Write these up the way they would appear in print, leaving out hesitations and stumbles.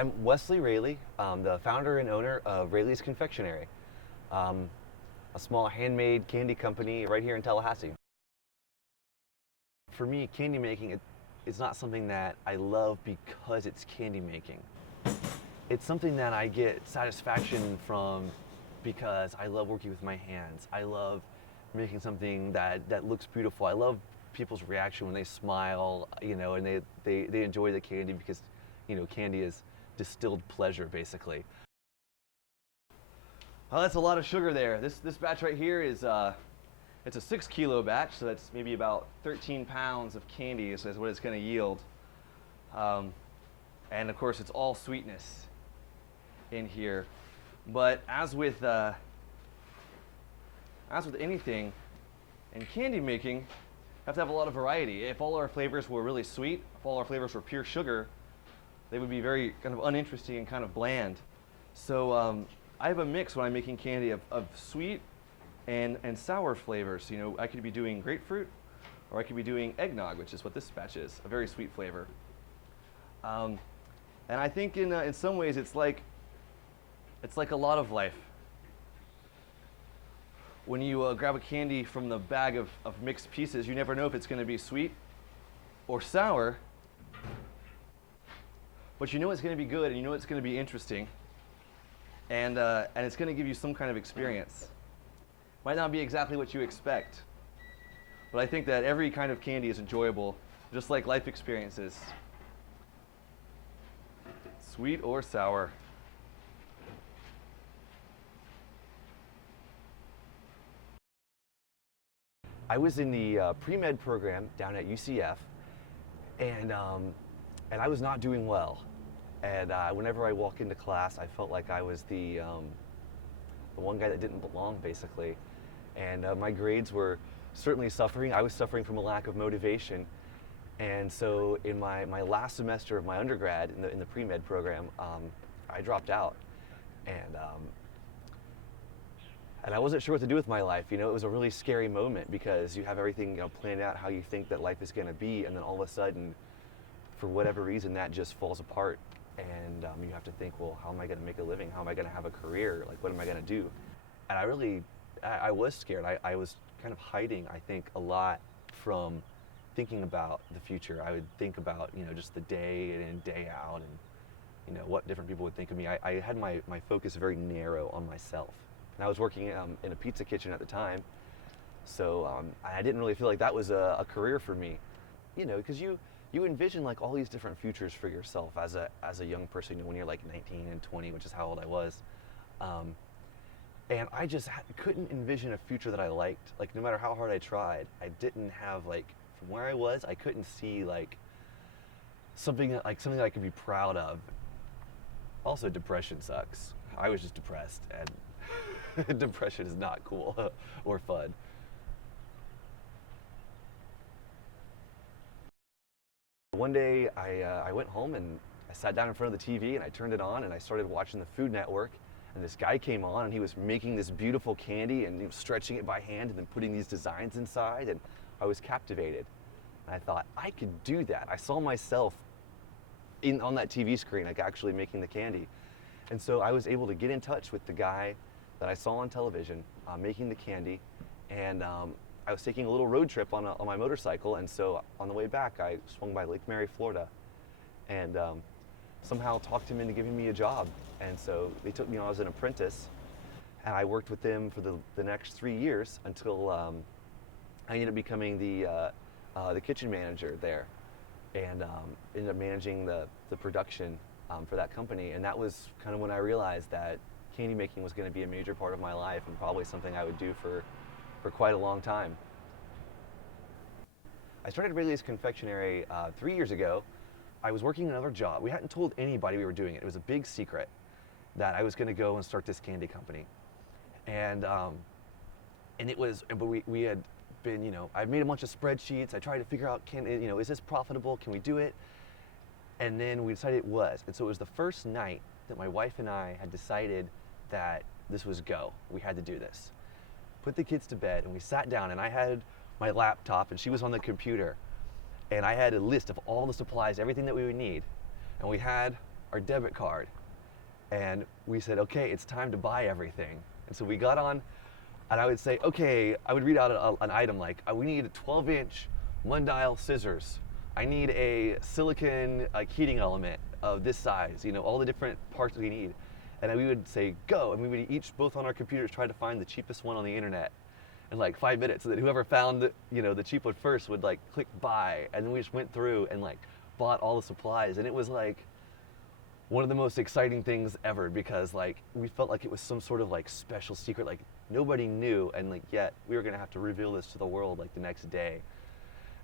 I'm Wesley Rayleigh, the founder and owner of Rayleigh's Confectionery, a small handmade candy company right here in Tallahassee. For me, candy making is not something that I love because it's candy making. It's something that I get satisfaction from because I love working with my hands. I love making something that looks beautiful. I love people's reaction when they smile, and they enjoy the candy because, candy is distilled pleasure, basically. Oh, that's a lot of sugar there. This batch right here is it's a 6 kilo batch, so that's maybe about 13 pounds of candy is what it's going to yield. And of course, it's all sweetness in here. But as with anything in candy making, you have to have a lot of variety. If all our flavors were really sweet, if all our flavors were pure sugar, they would be very kind of uninteresting and kind of bland. So I have a mix when I'm making candy of sweet and sour flavors. I could be doing grapefruit, or I could be doing eggnog, which is what this batch is, a very sweet flavor. And I think in some ways it's like a lot of life. When you grab a candy from the bag of mixed pieces, you never know if it's going to be sweet or sour, but you know it's going to be good, and you know it's going to be interesting, and it's going to give you some kind of experience. Might not be exactly what you expect, but I think that every kind of candy is enjoyable, just like life experiences, sweet or sour. I was in the pre-med program down at UCF, and I was not doing well. And whenever I walk into class, I felt like I was the one guy that didn't belong, basically. And my grades were certainly suffering. I was suffering from a lack of motivation. And so in my last semester of my undergrad in the pre-med program, I dropped out. And I wasn't sure what to do with my life. It was a really scary moment because you have everything planned out how you think that life is going to be, and then all of a sudden, for whatever reason, that just falls apart. And you have to think, well, how am I going to make a living? How am I going to have a career? Like, what am I going to do? And I was scared. I was kind of hiding, I think, a lot from thinking about the future. I would think about, just the day in and day out, and, what different people would think of me. I had my focus very narrow on myself. And I was working in a pizza kitchen at the time, so I didn't really feel like that was a career for me. Because you envision like all these different futures for yourself as a young person when you're like 19 and 20, which is how old I was. And I just couldn't envision a future that I liked. Like, no matter how hard I tried, I didn't have, like, from where I was, I couldn't see like something that I could be proud of. Also, depression sucks. I was just depressed, and depression is not cool or fun. One day I went home and I sat down in front of the TV and I turned it on and I started watching the Food Network, and this guy came on and he was making this beautiful candy and he was stretching it by hand and then putting these designs inside, and I was captivated. And I thought, I could do that. I saw myself on that TV screen, like actually making the candy. And so I was able to get in touch with the guy that I saw on television making the candy, and I was taking a little road trip on my motorcycle, and so on the way back I swung by Lake Mary, Florida, and somehow talked him into giving me a job. And so they took me on as an apprentice, and I worked with them for the next 3 years until I ended up becoming the kitchen manager there, and ended up managing the production for that company. And that was kind of when I realized that candy making was going to be a major part of my life and probably something I would do for quite a long time. I started Rayleigh's Confectionery 3 years ago. I was working another job. We hadn't told anybody we were doing it. It was a big secret that I was going to go and start this candy company. And it was, but we had been, I've made a bunch of spreadsheets. I tried to figure out, is this profitable? Can we do it? And then we decided it was. And so it was the first night that my wife and I had decided that this was go. We had to do this. Put the kids to bed, and we sat down, and I had my laptop and she was on the computer, and I had a list of all the supplies, everything that we would need. And we had our debit card. And we said, okay, it's time to buy everything. And so we got on, and I would say, okay, I would read out an item like, we need a 12-inch Mundial scissors. I need a silicon heating element of this size, all the different parts we need. And we would say, go, and we would each, both on our computers, try to find the cheapest one on the internet in like 5 minutes, so that whoever found the cheap one first would like click buy, and then we just went through and like bought all the supplies. And it was like one of the most exciting things ever, because like we felt like it was some sort of like special secret, like nobody knew, and like yet we were gonna have to reveal this to the world like the next day.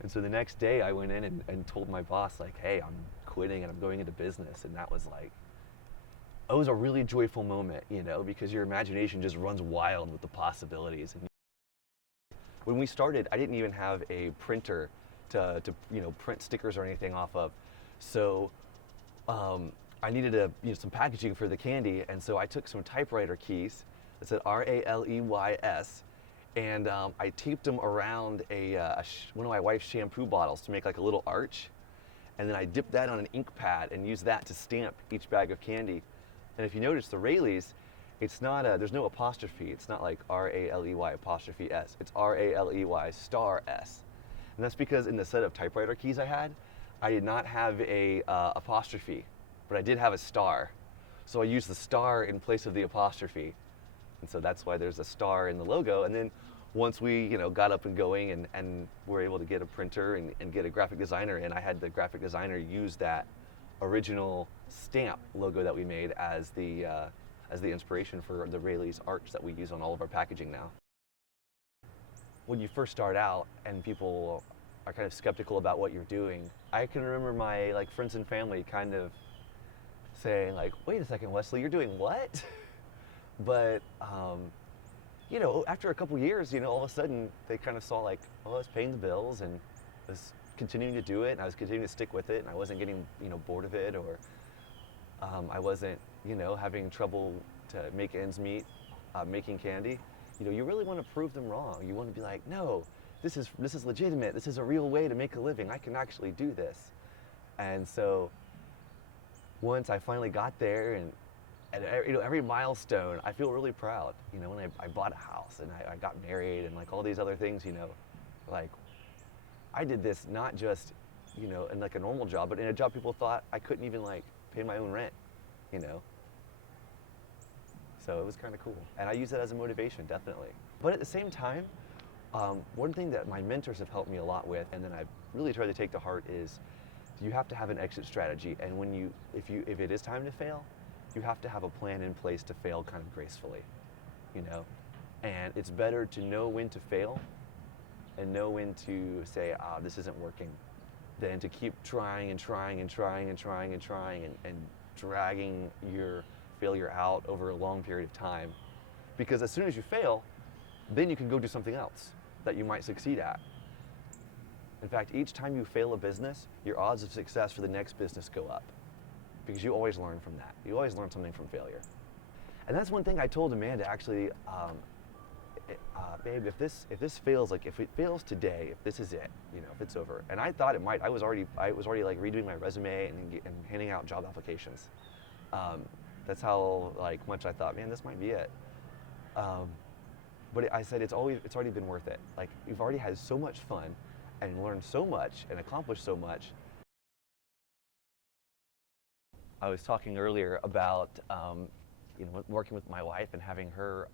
And so the next day I went in and told my boss like, hey, I'm quitting and I'm going into business. And that was like, it was a really joyful moment, because your imagination just runs wild with the possibilities. And when we started, I didn't even have a printer to print stickers or anything off of. So I needed some packaging for the candy, and so I took some typewriter keys that said RALEYS, and I taped them around one of my wife's shampoo bottles to make like a little arch, and then I dipped that on an ink pad and used that to stamp each bag of candy. And if you notice, the Raley's, it's not there's no apostrophe. It's not like RALEY apostrophe S. It's RALEY star S. And that's because in the set of typewriter keys I had, I did not have a apostrophe, but I did have a star. So I used the star in place of the apostrophe. And so that's why there's a star in the logo. And then once we got up and going and were able to get a printer and get a graphic designer, and I had the graphic designer use that original stamp logo that we made as the inspiration for the Raley's arch that we use on all of our packaging now. When you first start out and people are kind of skeptical about what you're doing, I can remember my friends and family kind of saying like, wait a second, Wesley, you're doing what? But after a couple years, all of a sudden they kind of saw like, oh, I was paying the bills and I was continuing to do it, and I was continuing to stick with it, and I wasn't getting bored of it, or I wasn't having trouble to make ends meet making candy. You really want to prove them wrong. You want to be like, no, this is legitimate. This is a real way to make a living. I can actually do this. And so once I finally got there, and every milestone, I feel really proud. When I bought a house and I got married and like all these other things, like I did this not just in like a normal job, but in a job people thought I couldn't even like pay my own rent. So it was kind of cool, and I use it as a motivation, definitely. But at the same time, one thing that my mentors have helped me a lot with, and then I've really tried to take to heart, is you have to have an exit strategy. And if it is time to fail, you have to have a plan in place to fail kind of gracefully, And it's better to know when to fail and know when to say, this isn't working, than to keep trying and trying and trying and trying and trying and dragging your failure out over a long period of time. Because as soon as you fail, then you can go do something else that you might succeed at. In fact, each time you fail a business, your odds of success for the next business go up, because you always learn from that. You always learn something from failure. And that's one thing I told Amanda, actually, babe, if this fails, like if it fails today, if this is it, if it's over. And I thought it might. I was already like redoing my resume and handing out job applications. That's how much I thought, man, this might be it. But I said it's already been worth it. Like, you've already had so much fun and learned so much and accomplished so much. I was talking earlier about working with my wife and having her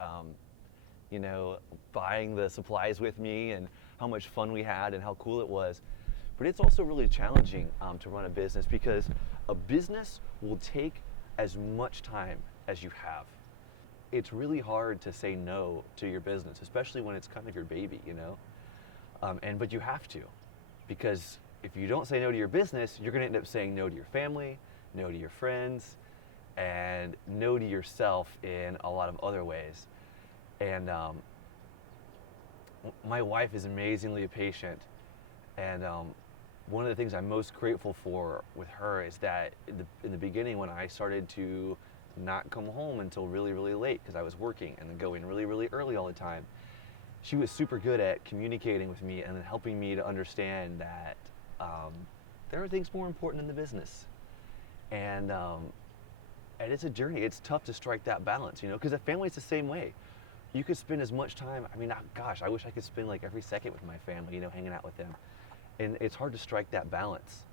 buying the supplies with me, and how much fun we had and how cool it was. But it's also really challenging to run a business, because a business will take as much time as you have. It's really hard to say no to your business, especially when it's kind of your baby, but you have to, because if you don't say no to your business, you're going to end up saying no to your family, no to your friends, and no to yourself in a lot of other ways. And my wife is amazingly patient, and one of the things I'm most grateful for with her is that in the beginning, when I started to not come home until really, really late because I was working, and then go in really, really early all the time, she was super good at communicating with me and then helping me to understand that there are things more important in the business. And And it's a journey. It's tough to strike that balance, you know, because a family's the same way. You could spend as much time, I mean, gosh, I wish I could spend like every second with my family, you know, hanging out with them. And it's hard to strike that balance.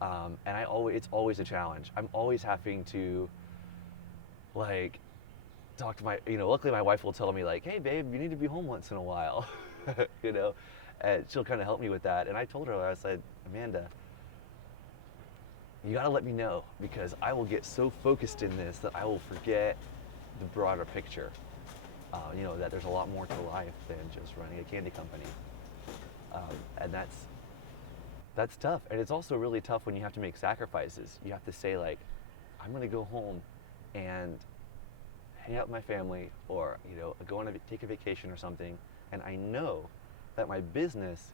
And it's always a challenge. I'm always having to like talk to luckily my wife will tell me like, hey babe, you need to be home once in a while, you know, and she'll kind of help me with that. And I told her, I said, Amanda, you gotta let me know because I will get so focused in this that I will forget the broader picture. You know, that there's a lot more to life than just running a candy company. And that's tough. And it's also really tough when you have to make sacrifices. You have to say like, I'm gonna go home and hang out with my family or, you know, take a vacation or something. And I know that my business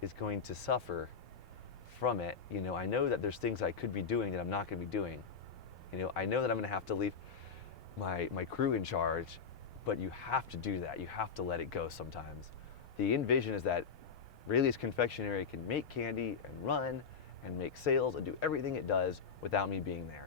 is going to suffer from it. You know, I know that there's things I could be doing that I'm not gonna be doing. You know, I know that I'm gonna have to leave my crew in charge, but you have to do that. You have to let it go sometimes. The envision is that Rayleigh's Confectionery can make candy and run and make sales and do everything it does without me being there.